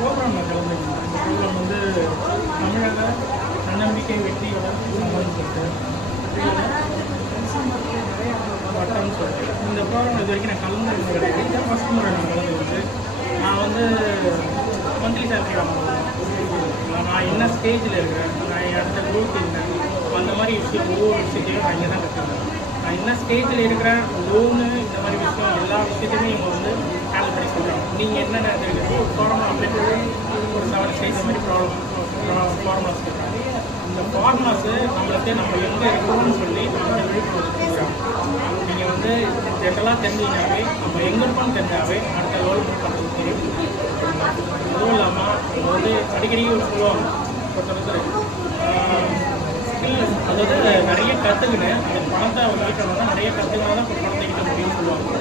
ப்ரோக்ராமில் கலந்துக்கணும் ப்ரோக்ராம் வந்து தமிழக தன்னம்பிக்கை வெற்றியோட சம்பளம் சொல்லிட்டு வட்டம்னு சொல்லிட்டு இந்த ப்ரோக்ராம் இது வரைக்கும் நான் கலந்துக்கிறது கிடையாது இதான் ஃபஸ்ட் முறை நான் கலந்து கலந்துக்கிட்டு நான் வந்து மந்த்லி சேலரி வாங்குவேன் நான் என்ன ஸ்டேஜில் இருக்கிறேன்? நான் அடுத்த குரூப் என்ன? அந்த மாதிரி விஷயம் ஒவ்வொரு விஷயத்தையும் நான் இங்கே தான் கற்றுக்கிறேன் நான் என்ன ஸ்டேஜில் இருக்கிறேன்? லோனு இந்த மாதிரி விஷயம் எல்லா விஷயத்தையுமே நீங்கள் என்னென்ன ஒரு ஃபார்முலா அப்ளை பண்ணி ஒரு செவன் சைஸ் மாதிரி ப்ராப்ளம் ஃபார்முலாஸ் சொல்கிறாங்க இந்த ஃபார்முலாஸு நம்மளுக்கு நம்ம எங்கே இருக்கோம்னு சொல்லி நம்ம விழிப்புணர்வு நீங்கள் வந்து ஜென்ரலாக தெரிஞ்சீங்கன்னாவே நம்ம எங்கே இருக்கோம்னு தெரிஞ்சாவே அடுத்த லெவல் மூவ் பண்ணுறது தெரியும். அதுவும் இல்லாமல் நம்ம வந்து அடிக்கடி ஒரு சொல்லுவாங்க ஒருத்தர் ஸ்கில் அதாவது நிறைய கற்றுக்கினேன் அந்த பணத்தை அவங்க வீட்டில் நிறைய கற்றுக்கினா தான் பணத்தை கிட்ட முடியும்னு சொல்லுவாங்க.